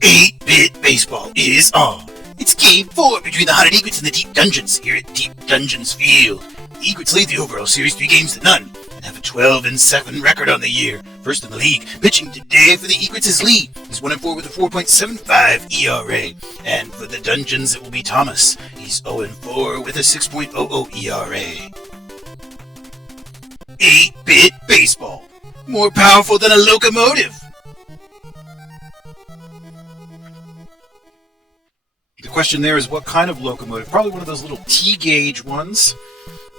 8-Bit Baseball is on. It's Game 4 between the Haunted Egrets and the Deep Dungeons here at Deep Dungeons Field. The Egrets lead the overall series 3-0 and have a 12-7 record on the year. First in the league, pitching today for the Egrets is Lee. He's 1-4 with a 4.75 ERA. And for the Dungeons, it will be Thomas. He's 0-4 with a 6.00 ERA. 8-Bit Baseball. More powerful than a locomotive. The question there is what kind of locomotive? Probably one of those little T-gauge ones.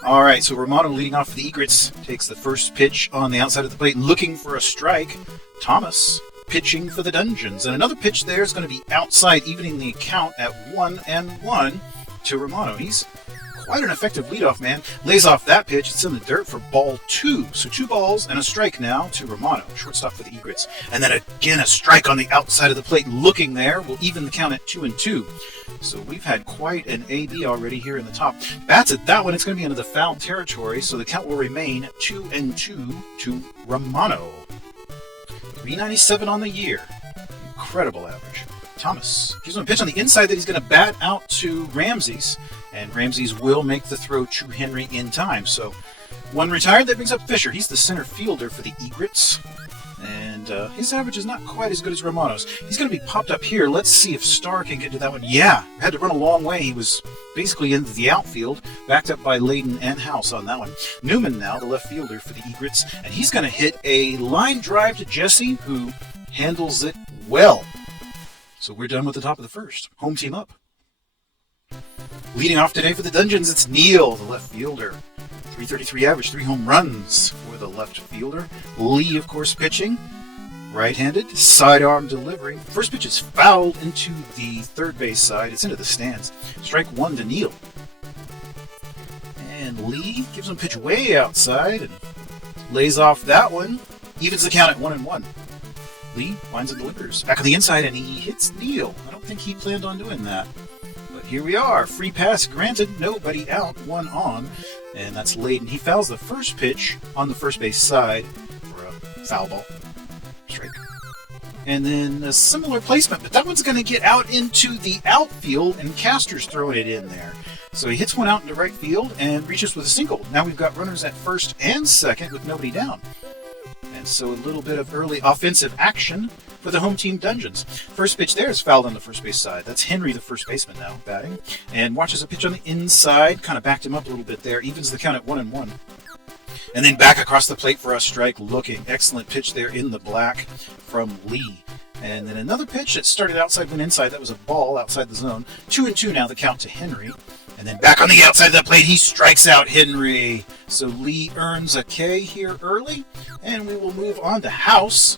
Alright, so Romano leading off for the Egrets takes the first pitch on the outside of the plate, looking for a strike. Thomas pitching for the Dungeons. And another pitch there is going to be outside, evening the count at 1-1 to Romano. He's quite an effective leadoff man. Lays off that pitch. It's in the dirt for ball 2. So 2 balls and a strike now to Romano, shortstop for the Egrets. And then again a strike on the outside of the plate, looking there. Will even the count at 2-2. So we've had quite an AB already here in the top. Bats at that one. It's going to be into the foul territory, so the count will remain 2-2 to Romano. 397 on the year. Incredible average. Thomas gives him a pitch on the inside that he's going to bat out to Ramses, and Ramses will make the throw to Henry in time. So one retired. That brings up Fisher. He's the center fielder for the Egrets. And his average is not quite as good as Romano's. He's going to be popped up here. Let's see if Starr can get to that one. Yeah, had to run a long way. He was basically into the outfield, backed up by Layden and House on that one. Newman now, the left fielder for the Egrets, and he's going to hit a line drive to Jesse, who handles it well. So we're done with the top of the first. Home team up. Leading off today for the Dungeons, it's Neal, the left fielder. 333 average, 3 home runs for the left fielder. Lee, of course, pitching. Right-handed, sidearm delivery. First pitch is fouled into the third base side. It's into the stands. Strike 1 to Neal. And Lee gives him a pitch way outside and lays off that one. Evens the count at 1-1. Lee winds and delivers. Back on the inside, and he hits Neal. I don't think he planned on doing that. But here we are. Free pass granted. Nobody out. 1 on. And that's Layden. He fouls the first pitch on the first base side for a foul ball. Strike. And then a similar placement, but that one's going to get out into the outfield, and Castor's throwing it in there. So he hits one out into right field and reaches with a single. Now we've got runners at first and second with nobody down. And so a little bit of early offensive action for the home team Dungeons. First pitch there is fouled on the first base side. That's Henry, the first baseman, now batting. And watches a pitch on the inside. Kind of backed him up a little bit there. Evens the count at 1-1. And then back across the plate for a strike. Looking. Excellent pitch there in the black from Lee. And then another pitch that started outside, went inside. That was a ball outside the zone. 2-2 now, the count to Henry. And then back on the outside of the plate, he strikes out Henry. So Lee earns a K here early. And we will move on to House,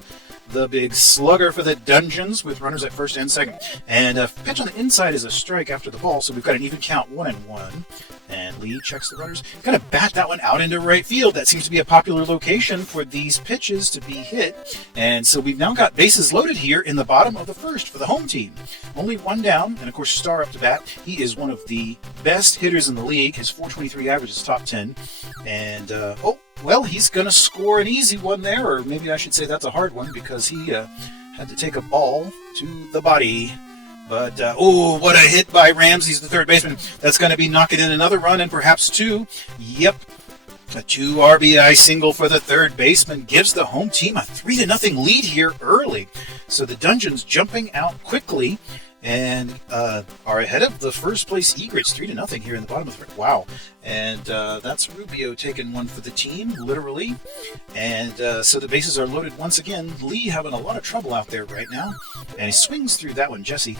the big slugger for the Dungeons, with runners at first and second. And a pitch on the inside is a strike after the ball, so we've got an even count, 1-1. And Lee checks the runners. Going to bat that one out into right field. That seems to be a popular location for these pitches to be hit. And so we've now got bases loaded here in the bottom of the first for the home team. Only 1 down, and of course Starr up to bat. He is one of the best hitters in the league. His 423 average is top 10. And, well, he's going to score an easy one there, or maybe I should say that's a hard one, because he had to take a ball to the body. But, what a hit by Ramses, the third baseman. That's going to be knocking in another run, and perhaps 2. Yep, a 2 RBI single for the third baseman gives the home team a 3-0 lead here early. So the Dungeons jumping out quickly and are ahead of the first place Egrets, 3-0 here in the bottom of the third. Wow. And that's Rubio taking one for the team, literally. And so the bases are loaded once again. Lee having a lot of trouble out there right now. And he swings through that one, Jesse.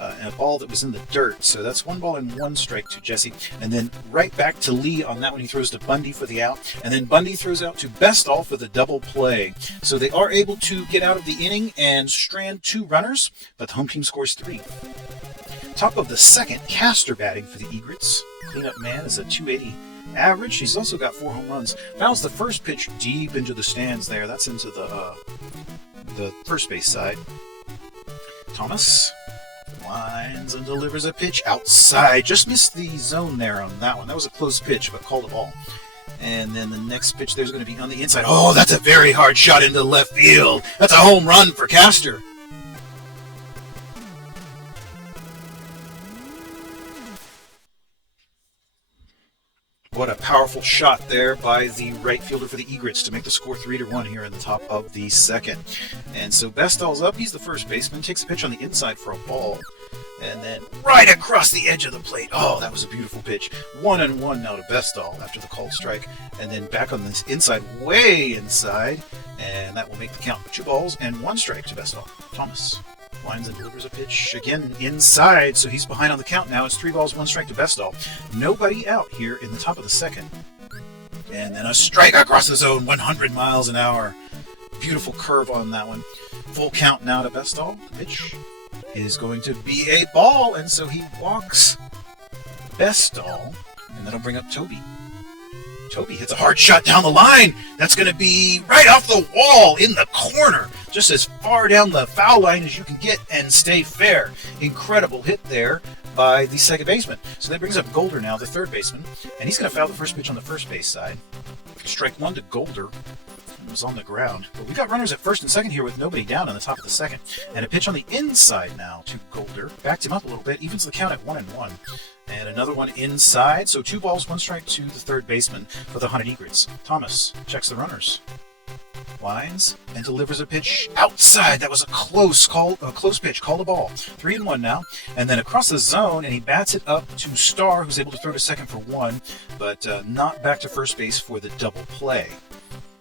A ball that was in the dirt. So that's 1 ball and 1 strike to Jesse. And then right back to Lee on that one. He throws to Bundy for the out. And then Bundy throws out to Bestall for the double play. So they are able to get out of the inning and strand 2 runners. But the home team scores 3. Top of the second, Castor batting for the Egrets. Cleanup man is a 280 average. He's also got 4 home runs. Fouls the first pitch deep into the stands there. That's into the first base side. Thomas lines and delivers a pitch outside. Just missed the zone there on that one. That was a close pitch, but called a ball. And then the next pitch there's going to be on the inside. Oh, that's a very hard shot into left field. That's a home run for Castor. What a powerful shot there by the right fielder for the Egrets to make the score 3-1 here in the top of the second. And so Bestall's up. He's the first baseman. Takes a pitch on the inside for a ball. And then right across the edge of the plate. Oh, that was a beautiful pitch. 1-1 now to Bestall after the called strike. And then back on this inside, way inside. And that will make the count 2 balls and 1 strike to Bestall. Thomas lines and delivers a pitch again inside, so he's behind on the count now. It's 3 balls, 1 strike to Bestall. Nobody out here in the top of the second. And then a strike across the zone, 100 miles an hour. Beautiful curve on that one. Full count now to Bestall. The pitch is going to be a ball, and so he walks Bestall, and that'll bring up Toby. Toby hits a hard shot down the line. That's going to be right off the wall in the corner, just as far down the foul line as you can get and stay fair. Incredible hit there by the second baseman. So that brings up Golder now, the third baseman, and he's going to foul the first pitch on the first base side. Strike 1 to Golder. It was on the ground. But we got runners at first and second here with nobody down in the top of the second. And a pitch on the inside now to Golder. Backed him up a little bit, evens the count at 1-1. And another one inside, so 2 balls, 1 strike to the third baseman for the Hunted Egrets. Thomas checks the runners, lines, and delivers a pitch outside. That was a close pitch, called a ball. 3-1 now, and then across the zone, and he bats it up to Starr, who's able to throw to second for 1, but not back to first base for the double play.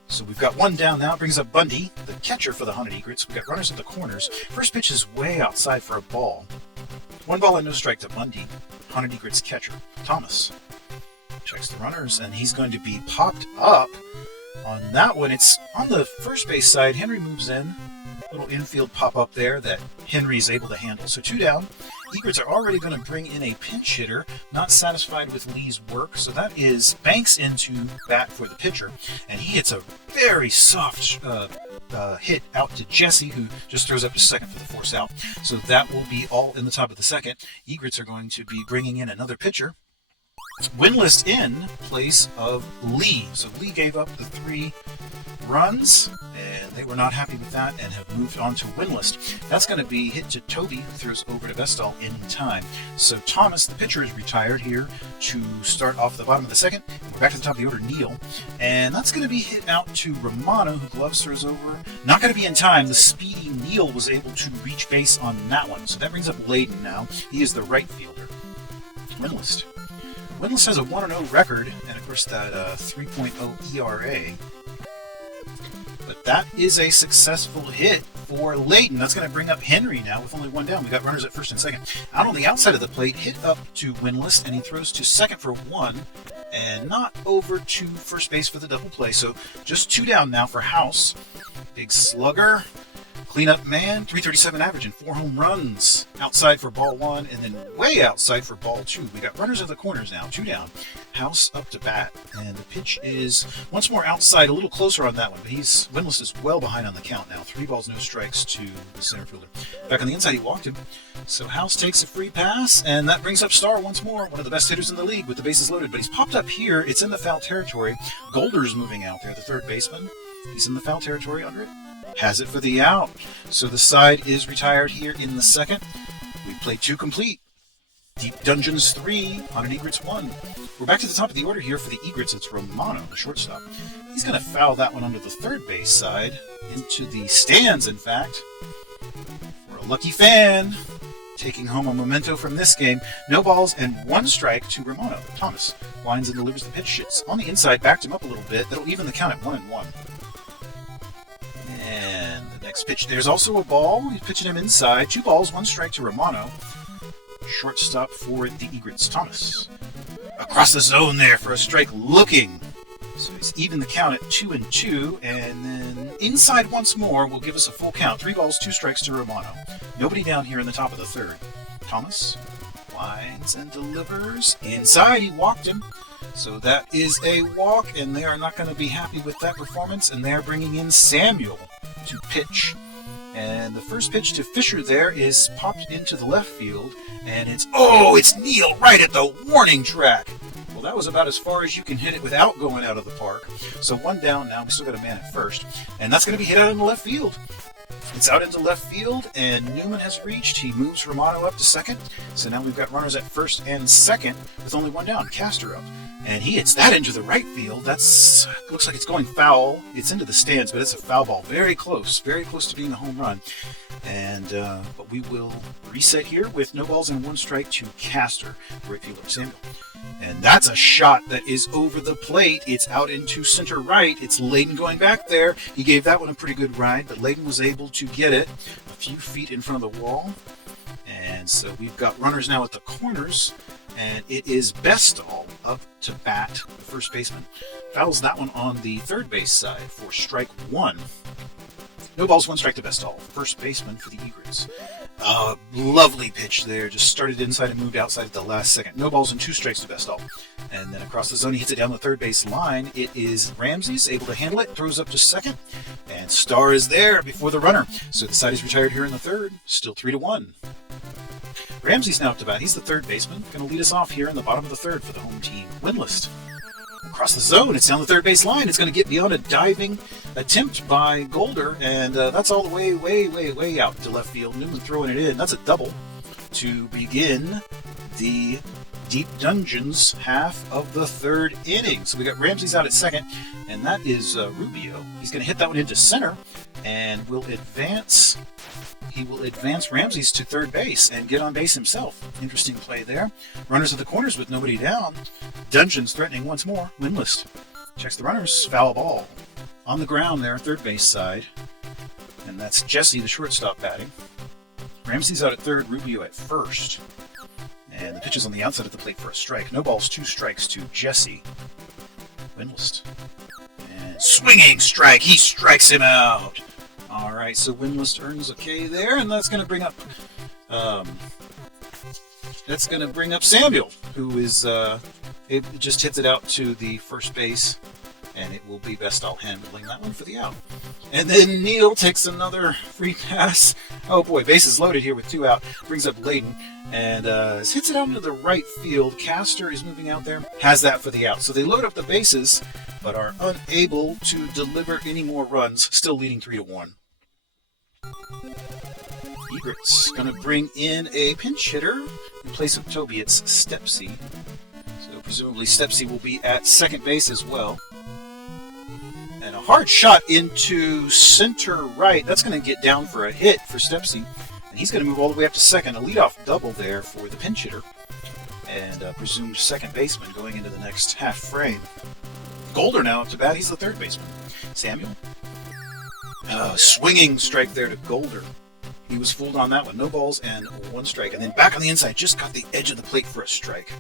So we've got 1 down now. It brings up Bundy, the catcher for the Hunted Egrets. We've got runners at the corners. First pitch is way outside for a ball. 1 ball and no strike to Bundy, Hunted Egrets catcher. Thomas checks the runners, and he's going to be popped up on that one. It's on the first base side. Henry moves in. Little infield pop up there that Henry's able to handle. So 2 down. Egrets are already going to bring in a pinch hitter, not satisfied with Lee's work. So that is Banks into bat for the pitcher, and he hits a very soft hit out to Jesse, who just throws up to second for the force out. So that will be all in the top of the second. Egrets are going to be bringing in another pitcher. Winless in place of Lee. So Lee gave up the 3 runs, and they were not happy with that and have moved on to Winless. That's going to be hit to Toby, who throws over to Bestall in time. So Thomas, the pitcher, is retired here to start off the bottom of the second. We're back to the top of the order, Neal. And that's going to be hit out to Romano, who gloves throws over. Not going to be in time. The speedy Neal was able to reach base on that one. So that brings up Layden now. He is the right fielder. Winless. Winless has a 1-0 record, and of course that 3.0 ERA. But that is a successful hit for Layden. That's going to bring up Henry now with only 1 down. We got runners at first and second. Out on the outside of the plate, hit up to Winless, and he throws to second for 1, and not over to first base for the double play. So just 2 down now for House. Big slugger. Cleanup man, 337 average and 4 home runs. Outside for ball 1, and then way outside for ball 2. We got runners at the corners now, 2 down. House up to bat, and the pitch is once more outside, a little closer on that one, but Winless is well behind on the count now. 3 balls, no strikes to the center fielder. Back on the inside, he walked him. So House takes a free pass, and that brings up Starr once more, one of the best hitters in the league with the bases loaded, but he's popped up here. It's in the foul territory. Golder's moving out there, the third baseman. He's in the foul territory under it. Has it for the out. So the side is retired here in the second. We played 2 complete. Deep Dungeons 3, Hunted Egrets 1. We're back to the top of the order here for the Egrets. It's Romano, the shortstop. He's going to foul that one under the third base side, into the stands, in fact. For a lucky fan, taking home a memento from this game. No balls and 1 strike to Romano. Thomas lines and delivers the pitch. It's on the inside, backed him up a little bit. That'll even the count at 1-1. And the next pitch, there's also a ball. He's pitching him inside. 2 balls, 1 strike to Romano. Shortstop for the Egrets, Thomas. Across the zone there for a strike, looking. So he's even the count at 2-2. And then inside once more will give us a full count. 3 balls, 2 strikes to Romano. Nobody down here in the top of the third. Thomas lines and delivers. Inside, he walked him. So that is a walk, and they are not going to be happy with that performance, and they're bringing in Samuel to pitch. And the first pitch to Fisher there is popped into the left field, and it's Neal right at the warning track. Well, that was about as far as you can hit it without going out of the park. So one down now. We still got a man at first. And that's going to be hit out into left field. It's out into left field, and Newman has reached. He moves Romano up to second. So now we've got runners at first and second with only one down. Castor up. And he hits that into the right field. Looks like it's going foul. It's into the stands, but it's a foul ball. Very close to being a home run. And but we will reset here with no balls and one strike to Castor, right fielder Samuel. And that's a shot that is over the plate. It's out into center right. It's Layden going back there. He gave that one a pretty good ride, but Layden was able to get it a few feet in front of the wall. And so we've got runners now at the corners. And it is Bestall up to bat, the first baseman. Fouls that one on the third base side for strike one. No balls, one strike to Bestall, first baseman for the Egrets. Lovely pitch there. Just started inside and moved outside at the last second. No balls and two strikes to Bestall. And then across the zone, he hits it down the third base line. It is Ramsey's able to handle it, throws up to second. And Starr is there before the runner. So the side is retired here in the third. Still 3-1. Ramsey's now up to bat. He's the third baseman. Going to lead us off here in the bottom of the third for the home team. Winlist. Across the zone, it's down the third base line. It's going to get beyond a diving attempt by Golder, and that's all the way out to left field. Newman throwing it in. That's a double to begin the Deep Dungeons half of the third inning. So we got Ramsey's out at second, and that is Rubio. He's going to hit that one into center, and will advance. He will advance Ramsey's to third base and get on base himself. Interesting play there. Runners at the corners with nobody down. Dungeons threatening once more. Winlist checks the runners. Foul ball. On the ground there, third base side. And that's Jesse, the shortstop, batting. Ramsey's out at third, Rubio at first. And the pitch is on the outside of the plate for a strike. No balls, two strikes to Jesse. Winlist. And swinging strike. He strikes him out. All right, so Winlist earns a K there, and that's going to bring up Samuel, who is it just hits it out to the first base, and it will be Bestall handling that one for the out. And then Neal takes another free pass. Oh boy, bases loaded here with two out. Brings up Layden and hits it out into the right field. Castor is moving out there, has that for the out. So they load up the bases, but are unable to deliver any more runs. Still leading 3-1. Egrets going to bring in a pinch hitter in place of Toby. It's Stepsy. So presumably Stepsy will be at second base as well. And a hard shot into center right. That's going to get down for a hit for Stepsy. And he's going to move all the way up to second. A leadoff double there for the pinch hitter. And presumed second baseman going into the next half frame. Golder now up to bat. He's the third baseman. Samuel. Swinging strike there to Golder. He was fooled on that one. No balls and one strike. And then back on the inside, just got the edge of the plate for a strike.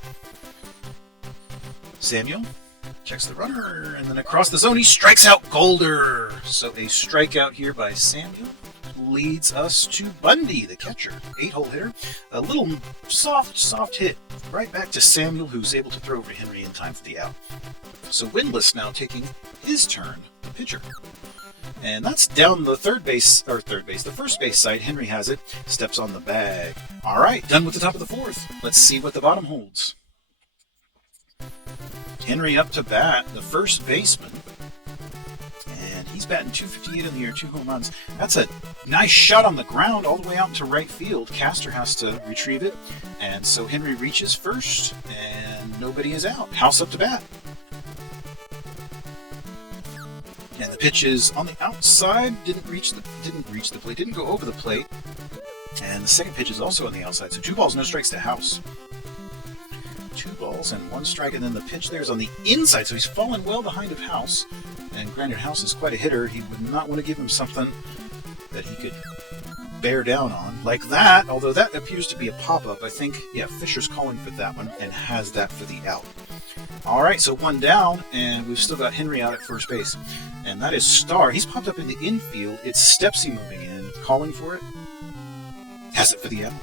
Samuel checks the runner, and then across the zone, he strikes out Golder. So a strikeout here by Samuel leads us to Bundy, the catcher. 8-hole hitter. A little soft hit right back to Samuel, who's able to throw over Henry in time for the out. So Winless now taking his turn, the pitcher. And that's down the the first base side. Henry has it, steps on the bag. All right, done with the top of the fourth. Let's see what the bottom holds. Henry up to bat, the first baseman. And he's batting .258 in the year, 2 home runs. That's a nice shot on the ground all the way out into right field. Castor has to retrieve it. And so Henry reaches first, and nobody is out. House up to bat. And the pitch is on the outside, didn't reach the plate, didn't go over the plate. And the second pitch is also on the outside. So 2 balls, no strikes to House. 2 balls and 1 strike, and then the pitch there is on the inside. So he's fallen well behind of House. And granted, House is quite a hitter. He would not want to give him something that he could bear down on like that. Although that appears to be a pop-up. I think, yeah, Fisher's calling for that one and has that for the out. All right, so 1 down, and we've still got Henry out at first base. And that is Starr. He's popped up in the infield. It's Stepsy moving in, calling for it. Has it for the out.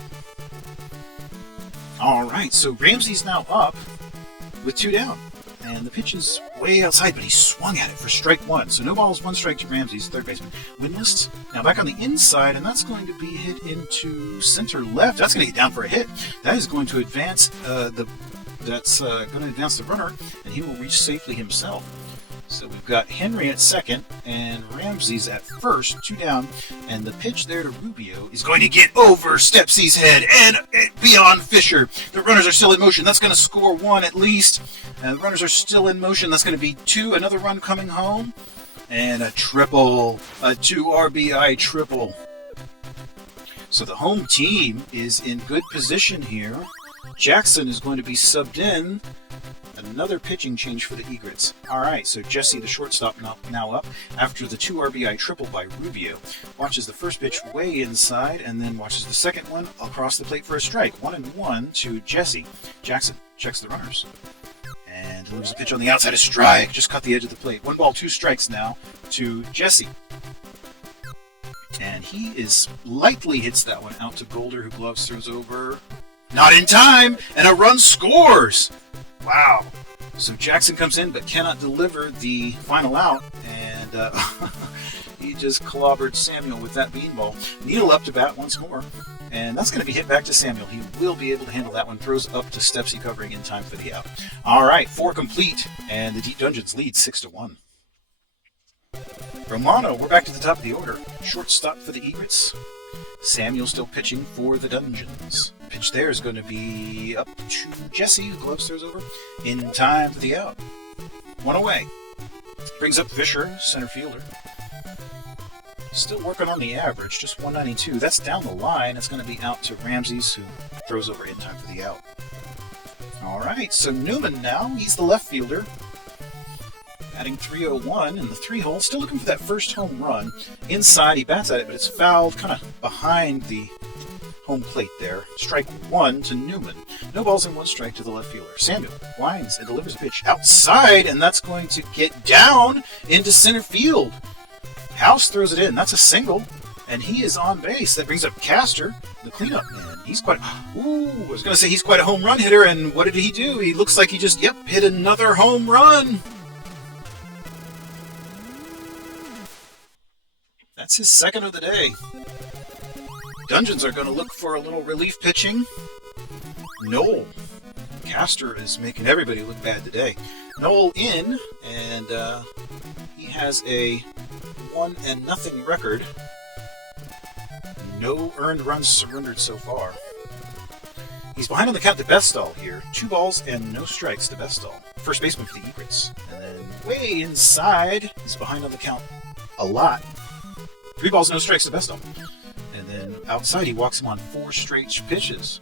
All right, so Ramsey's now up with 2 down. And the pitch is way outside, but he swung at it for strike 1. So no balls, 1 strike to Ramsey's third baseman. Winless now back on the inside, and that's going to be hit into center left. That's going to get down for a hit. That is going to advance the that's going to advance the runner, and he will reach safely himself. So we've got Henry at second and Ramsey's at first, 2 down, and the pitch there to Rubio is going to get over Stepsy's head and beyond Fisher. The runners are still in motion. That's going to score 1 at least. And the runners are still in motion. That's going to be 2. Another run coming home. And a triple. A 2 RBI triple. So the home team is in good position here. Jackson is going to be subbed in. Another pitching change for the Egrets. All right, so Jesse, the shortstop, now up after the 2 RBI triple by Rubio. Watches the first pitch way inside and then watches the second one across the plate for a strike. 1-1 to Jesse. Jackson checks the runners and delivers a pitch on the outside, a strike. Just cut the edge of the plate. 1 ball, 2 strikes now to Jesse. And he lightly hits that one out to Golder, who gloves, throws over. Not in time, and a run scores. Wow. So Jackson comes in but cannot deliver the final out, and he just clobbered Samuel with that beanball. Needle up to bat once more, and that's going to be hit back to Samuel. He will be able to handle that one. Throws up to Stepsy, covering in time for the out. All right, 4 complete, and the Deep Dungeons lead 6-1. Romano, we're back to the top of the order. Shortstop for the Egrets. Samuel still pitching for the Dungeons. Pitch there is going to be up to Jesse, who gloves, throws over, in time for the out. 1 away. Brings up Fisher, center fielder. Still working on the average, just 192. That's down the line. It's going to be out to Ramses, who throws over in time for the out. All right, so Newman now, he's the left fielder. Batting .301 in the 3-hole. Still looking for that first home run. Inside, he bats at it, but it's fouled kind of behind the home plate there. Strike 1 to Newman. No balls and 1 strike to the left fielder. Samuel winds and delivers a pitch outside, and that's going to get down into center field. House throws it in. That's a single, and he is on base. That brings up Castor, the cleanup man. He's quite... Ooh, I was going to say he's quite a home run hitter, and what did he do? He looks like he just, hit another home run. That's his second of the day. Dungeons are going to look for a little relief pitching. Noel. Castor is making everybody look bad today. Noel in, and he has a 1-0 record. No earned runs surrendered so far. He's behind on the count to Bestall here. 2 balls and no strikes to Bestall. First baseman for the Egrets. And then way inside, he's behind on the count a lot. 3 balls, no strikes to Bestall. And then outside, he walks him on 4 straight pitches.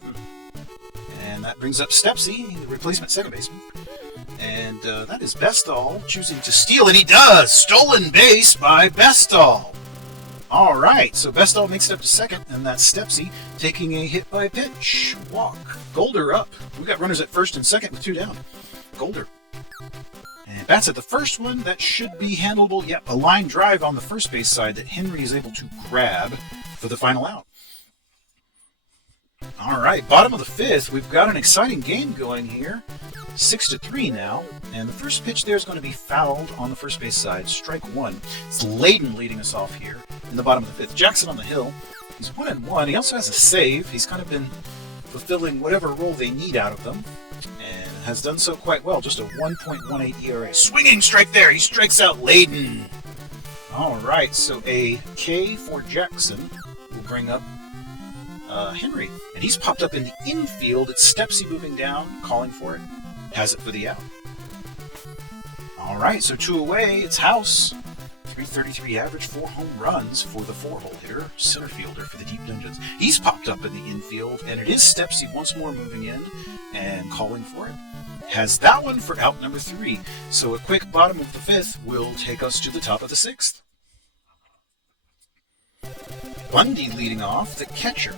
And that brings up Stepsy, the replacement second baseman. And that is Bestall choosing to steal, and he does! Stolen base by Bestall. All right, so Bestall makes it up to second, and that's Stepsy taking a hit by pitch. Walk. Golder up. We got runners at first and second with 2 down. Golder. And bats at the first one. That should be handleable. Yep, a line drive on the first base side that Henry is able to grab for the final out. All right, bottom of the 5th. We've got an exciting game going here. 6-3 now. And the first pitch there is going to be fouled on the first base side. Strike 1. It's Layden leading us off here in the bottom of the 5th. Jackson on the hill. He's 1-1. He also has a save. He's kind of been fulfilling whatever role they need out of them. And has done so quite well. Just a 1.18 ERA. Swinging strike there. He strikes out Layden. All right, so a K for Jackson will bring up Henry. And he's popped up in the infield. It's Stepsy moving down, calling for it. Has it for the out. All right, so 2 away. It's House. 333 average, 4 home runs for the 4-hole hitter, center fielder for the Deep Dungeons. He's popped up in the infield, and it is Stepsy once more moving in and calling for it. Has that one for out number 3. So a quick bottom of the 5th will take us to the top of the 6th. Bundy leading off, the catcher.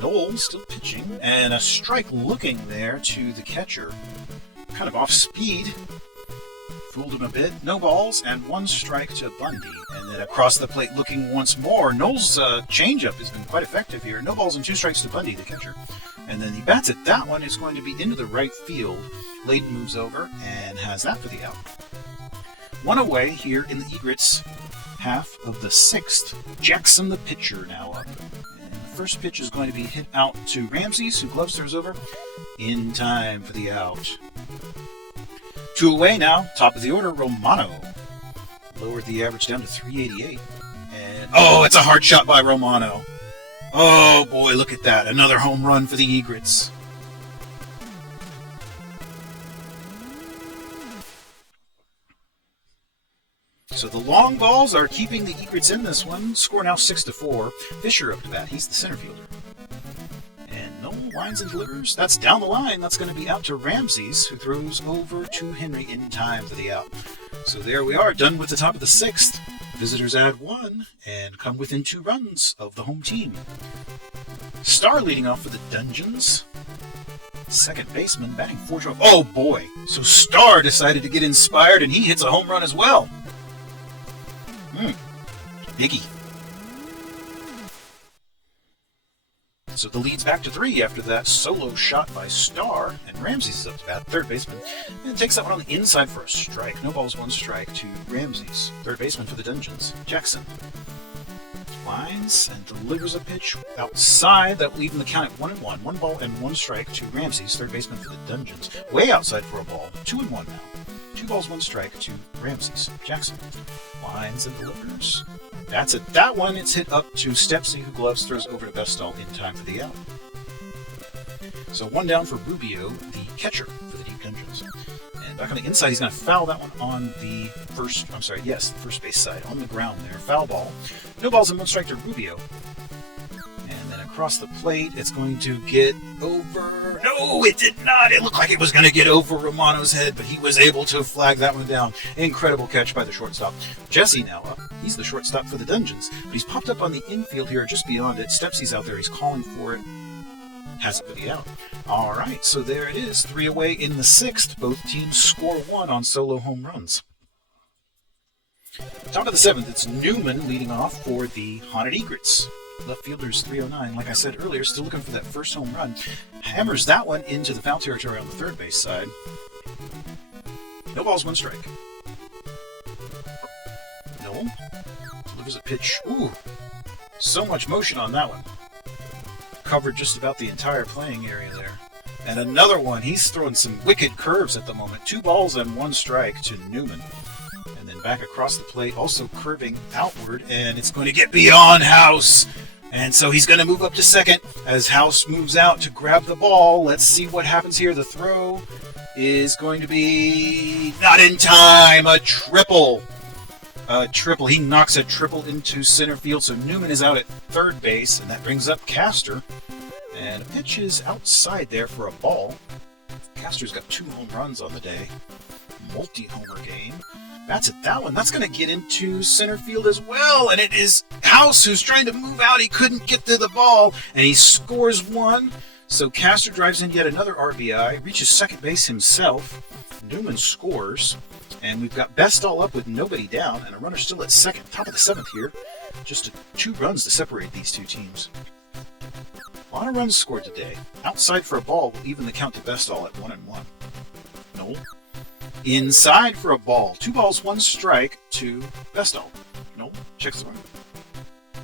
Noel still pitching, and a strike looking there to the catcher. Kind of off speed. Fooled him a bit. No balls, and 1 strike to Bundy. And then across the plate looking once more. Noel's changeup has been quite effective here. No balls and 2 strikes to Bundy, the catcher. And then he bats it. That one is going to be into the right field. Layden moves over and has that for the out. 1 away here in the Egrets half of the 6th. Jackson, the pitcher, now up. And the first pitch is going to be hit out to Ramses, who gloves throws over in time for the out. 2 away now, top of the order, Romano. Lowered the average down to 388. And oh, it's a hard shot by Romano. Oh boy, look at that. Another home run for the Egrets. So the long balls are keeping the Egrets in this one. Score now 6-4. Fisher up to bat. He's the center fielder. And Noel winds and delivers. That's down the line. That's going to be out to Ramses, who throws over to Henry in time for the out. So there we are, done with the top of the 6th. Visitors add 1 and come within 2 runs of the home team. Star leading off for the Dungeons. Second baseman batting .412. Oh boy! So Star decided to get inspired and he hits a home run as well. Biggie. So the lead's back to 3 after that solo shot by Star, and Ramses is up to bat, third baseman, and takes that one on the inside for a strike. No balls, 1 strike to Ramses. Third baseman for the Dungeons, Jackson. Lines and delivers a pitch outside that will even the count at 1-1. 1 ball and 1 strike to Ramses, third baseman for the Dungeons. Way outside for a ball, 2-1 now. 2 balls, 1 strike to Ramses, Jackson. Lines and delivers. That's it. That one, it's hit up to Stepsy, who gloves, throws over to Bestall in time for the out. So 1 down for Rubio, the catcher for the Deep Dungeons. And back on the inside, he's going to foul that one on the first base side, on the ground there. Foul ball. No balls and 1 strike to Rubio. And then across the plate, it's going to get over. No, it did not. It looked like it was going to get over Romano's head, but he was able to flag that one down. Incredible catch by the shortstop. Jesse now up. He's the shortstop for the Dungeons, but he's popped up on the infield here just beyond it. Stepsy's out there. He's calling for it. Has it for the out. All right, so there it is. 3 away in the 6th. Both teams score 1 on solo home runs. Top of the 7th, it's Newman leading off for the Haunted Egrets. Left fielder's 309. Like I said earlier, still looking for that first home run. Hammers that one into the foul territory on the third base side. No balls, 1 strike. No. Delivers a pitch. Ooh. So much motion on that one. Covered just about the entire playing area there. And another one. He's throwing some wicked curves at the moment. 2 balls and 1 strike to Newman. And then back across the plate, also curving outward, and it's going to get beyond House. And so he's going to move up to second as House moves out to grab the ball. Let's see what happens here. The throw is going to be not in time. A triple. He knocks a triple into center field, so Newman is out at third base, and that brings up Castor. And a pitch is outside there for a ball. Castor's got 2 home runs on the day. Multi-homer game. That's it, that one. That's going to get into center field as well, and it is House who's trying to move out. He couldn't get to the ball, and he scores 1. So Castor drives in yet another RBI, reaches second base himself. Newman scores. And we've got Bestall up with nobody down, and a runner still at second. Top of the 7th here. Just 2 runs to separate these 2 teams. A lot of runs scored today. Outside for a ball will even the count to Bestall at 1-1. No. Inside for a ball. 2 balls, 1 strike to Bestall. No. Checks the run.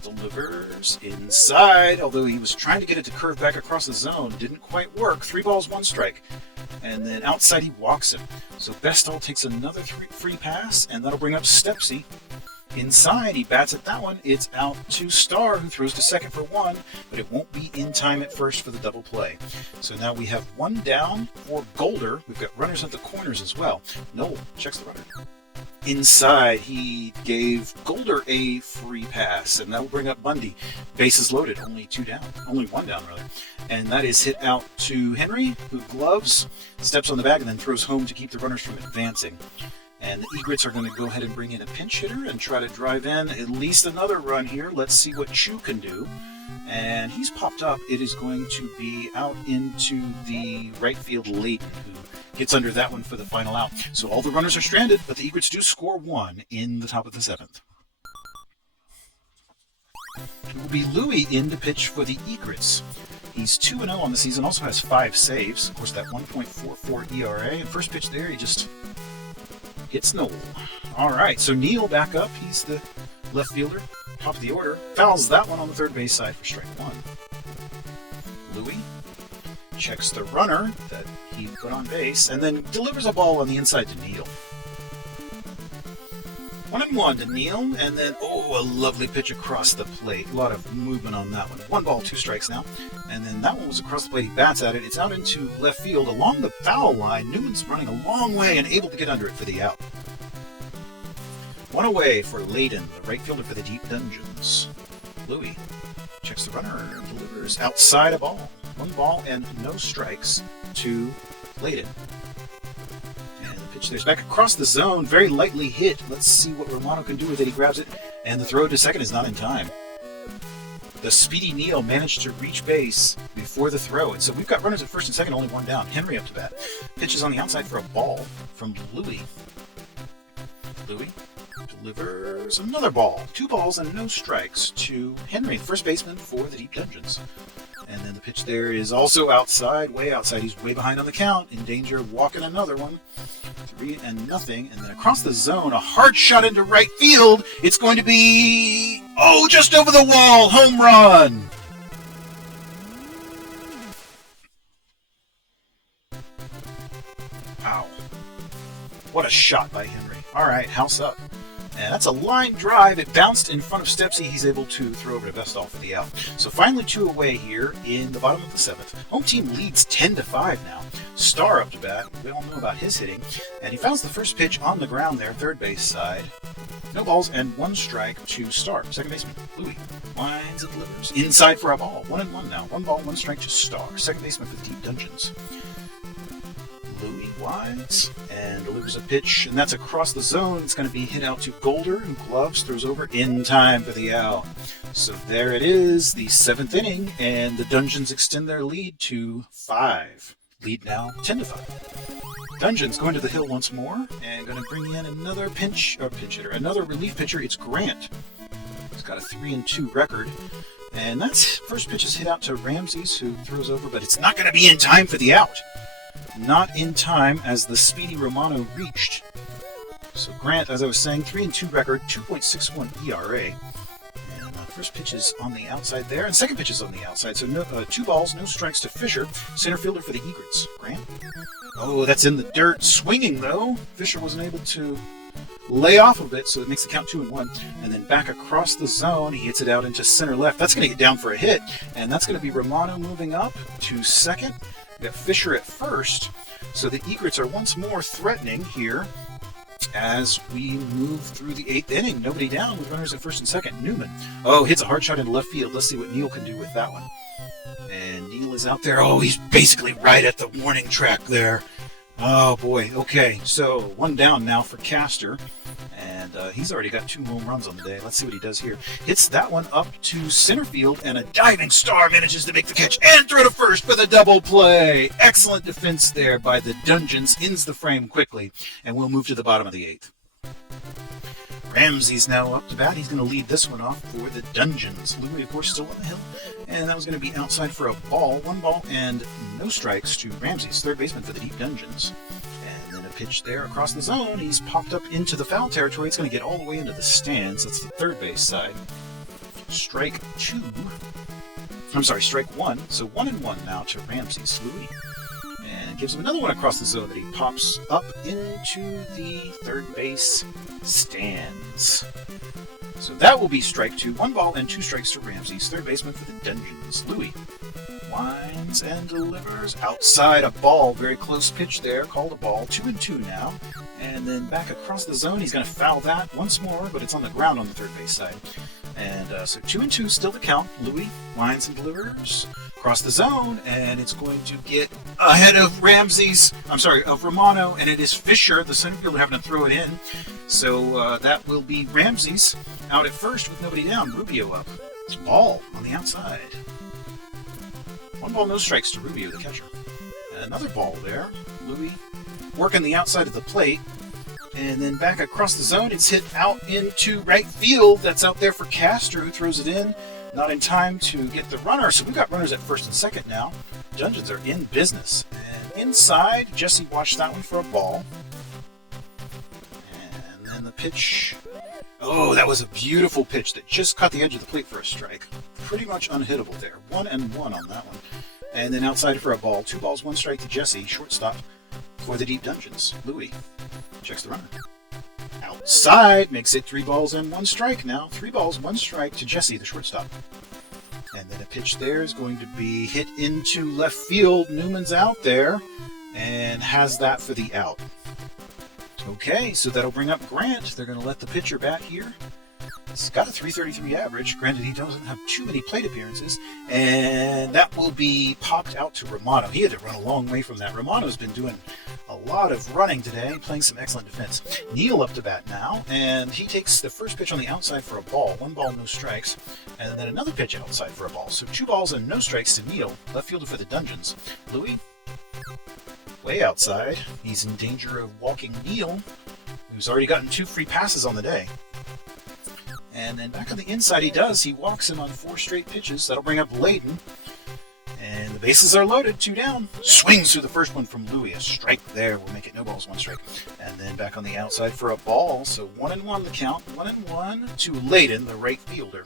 Delivers inside, although he was trying to get it to curve back across the zone. Didn't quite work. 3 balls, 1 strike. And then outside he walks him. So Bestall takes another free pass, and that'll bring up Stepsy. Inside, he bats at that one. It's out to Star, who throws to second for 1, but it won't be in time at first for the double play. So now we have 1 down for Golder. We've got runners at the corners as well. Noel checks the runner. Inside, he gave Golder a free pass, and that will bring up Bundy. Bases loaded, only 2 down. Only 1 down, rather. And that is hit out to Henry, who gloves, steps on the bag, and then throws home to keep the runners from advancing. And the Egrets are going to go ahead and bring in a pinch hitter and try to drive in at least another run here. Let's see what Chu can do. And he's popped up. It is going to be out into the right field Leighton, who gets under that one for the final out. So all the runners are stranded, but the Egrets do score 1 in the top of the 7th. It will be Louis in to pitch for the Egrets. He's 2-0 on the season, also has 5 saves. Of course, that 1.44 ERA. And first pitch there, he just hits Noel. All right, so Neal back up. He's the left fielder, top of the order. Fouls that one on the third base side for strike 1. Louis checks the runner that he put on base, and then delivers a ball on the inside to Neal. 1-1 to Neal, and then, a lovely pitch across the plate. A lot of movement on that one. 1 ball, 2 strikes now. And then that one was across the plate. He bats at it. It's out into left field along the foul line. Newman's running a long way and able to get under it for the out. 1 away for Layden, the right fielder for the Deep Dungeons. Louis checks the runner and delivers outside a ball. 1 ball and no strikes to Layden. And the pitch there's back across the zone, very lightly hit. Let's see what Romano can do with it. He grabs it, and the throw to second is not in time. The speedy Neal managed to reach base before the throw, and so we've got runners at first and second, only 1 down. Henry up to bat. Pitches on the outside for a ball from Louis. Louis delivers another ball. 2 balls and no strikes to Henry, the first baseman for the Deep Dungeons. And then the pitch there is also outside, way outside. He's way behind on the count, in danger of walking another one. 3-0. And then across the zone, a hard shot into right field. It's going to be, just over the wall, home run. Wow. What a shot by Henry. All right, house up. And that's a line drive. It bounced in front of Stepsy. He's able to throw over to Bestall for the out. So finally 2 away here in the bottom of the 7th. Home team leads 10-5 now. Starr up to bat. We all know about his hitting. And he fouls the first pitch on the ground there, third base side. No balls and 1 strike to Starr. Second baseman, Louis. Winds and delivers. Inside for a ball. 1-1 now. 1 ball, 1 strike to Starr. Second baseman for the Deep Dungeons. Louis winds and delivers a pitch, and that's across the zone. It's going to be hit out to Golder, who gloves, throws over in time for the out. So there it is, the 7th inning, and the Dungeons extend their lead to 5. Lead now 10-5. Dungeons going to the hill once more, and going to bring in another another relief pitcher. It's Grant. He's got a 3-2 record. And that's first pitch is hit out to Ramses, who throws over, but it's not going to be in time for the out. Not in time as the speedy Romano reached. So Grant, as I was saying, 3-2 record, 2.61 ERA. And first pitch is on the outside there, and second pitch is on the outside. So 2 balls, no strikes to Fisher, center fielder for the Egrets. Grant. That's in the dirt. Swinging, though. Fisher wasn't able to lay off a bit, so it makes the count 2-1. And then back across the zone, he hits it out into center left. That's going to get down for a hit, and that's going to be Romano moving up to second. We've got Fisher at first, so the Egrets are once more threatening here as we move through the 8th inning. Nobody down with runners at first and second. Newman, hits a hard shot into left field. Let's see what Neal can do with that one. And Neal is out there. He's basically right at the warning track there. Oh boy, okay, so 1 down now for Castor, and he's already got 2 home runs on the day. Let's see what he does here. Hits that one up to center field, and a diving Starr manages to make the catch and throw to first for the double play. Excellent defense there by the Dungeons, ends the frame quickly, and we'll move to the bottom of the 8th. Ramsey's now up to bat. He's going to lead this one off for the Dungeons. Louis, of course, still on the hill. And that was going to be outside for a ball. 1 ball and no strikes to Ramsey's third baseman for the Deep Dungeons. And then a pitch there across the zone. He's popped up into the foul territory. It's going to get all the way into the stands. That's the third base side. Strike 1. So 1-1 now to Ramsey's. Louis. And gives him another one across the zone that he pops up into the third base stands. So that will be strike 2. 1 ball and 2 strikes to Ramsey's third baseman for the Dungeons. Louis winds and delivers outside a ball. Very close pitch there. Called a ball. 2-2 now. And then back across the zone. He's going to foul that once more, but it's on the ground on the third base side. And so 2-2 still the count. Louis winds and delivers across the zone, and it's going to get ahead of Romano, and it is Fisher, the center fielder, having to throw it in. So that will be Ramsey's out at first with nobody down. Rubio up. Ball on the outside. 1 ball, no strikes to Rubio, the catcher. And another ball there. Louis working the outside of the plate. And then back across the zone, it's hit out into right field. That's out there for Castor, who throws it in. Not in time to get the runner. So we've got runners at first and second now. Dungeons are in business. And inside, Jesse watched that one for a ball. And then the pitch. That was a beautiful pitch that just caught the edge of the plate for a strike. Pretty much unhittable there. 1-1 on that one. And then outside for a ball. 2 balls, 1 strike to Jesse, shortstop for the deep dungeons. Louis checks the runner. Outside makes it 3 balls and 1 strike now. 3 balls, 1 strike to Jesse, the shortstop. And then a pitch there is going to be hit into left field. Newman's out there and has that for the out. Okay, so that'll bring up Grant. They're going to let the pitcher bat here. He's got a .333 average. Granted, he doesn't have too many plate appearances. And that will be popped out to Romano. He had to run a long way from that. Romano's been doing a lot of running today, playing some excellent defense. Neal up to bat now, and he takes the first pitch on the outside for a ball. 1 ball, no strikes. And then another pitch outside for a ball. So 2 balls and no strikes to Neal, left fielder for the Dungeons. Louis, way outside. He's in danger of walking Neal, who's already gotten 2 free passes on the day. And then back on the inside he does. He walks him on 4 straight pitches. That'll bring up Layden. And the bases are loaded. 2 down. Swings through the first one from Louis. A strike there will make it no balls, 1 strike. And then back on the outside for a ball. So 1-1 the count. 1-1 to Layden, the right fielder.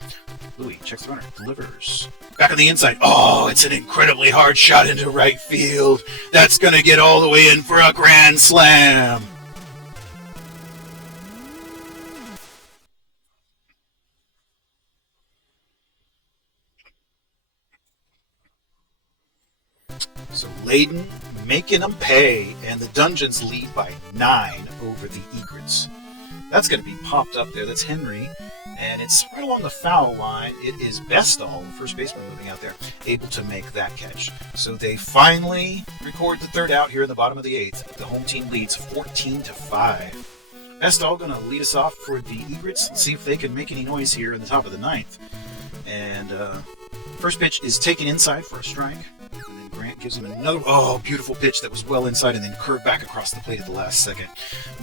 Louis checks the runner. Delivers. Back on the inside. Oh, it's an incredibly hard shot into right field. That's going to get all the way in for a grand slam. So Layden making them pay, and the Dungeons lead by 9 over the Egrets. That's going to be popped up there. That's Henry, and it's right along the foul line. It is Bestall, the first baseman moving out there, able to make that catch. So they finally record the 3rd out here in the bottom of the 8th. The home team leads 14-5. Bestall going to lead us off for the Egrets. Let's see if they can make any noise here in the top of the 9th. And first pitch is taken inside for a strike. Grant gives him another, beautiful pitch that was well inside and then curved back across the plate at the last second.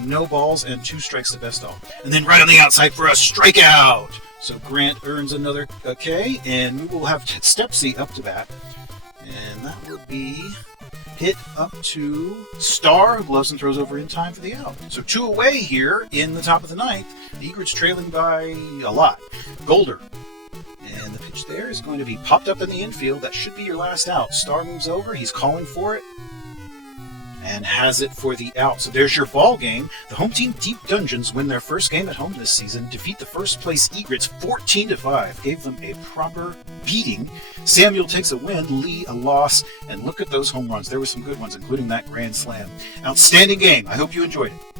No balls and 2 strikes to Bestall. And then right on the outside for a strikeout. So Grant earns another K, and we will have Stepsy up to bat. And that will be hit up to Starr, who gloves and throws over in time for the out. So 2 away here in the top of the 9th. The Egrets trailing by a lot. Golder. And the pitch there is going to be popped up in the infield. That should be your last out. Starr moves over. He's calling for it. And has it for the out. So there's your ball game. The home team Deep Dungeons win their first game at home this season. Defeat the first place Egrets 14-5. Gave them a proper beating. Samuel takes a win. Lee a loss. And look at those home runs. There were some good ones, including that grand slam. Outstanding game. I hope you enjoyed it.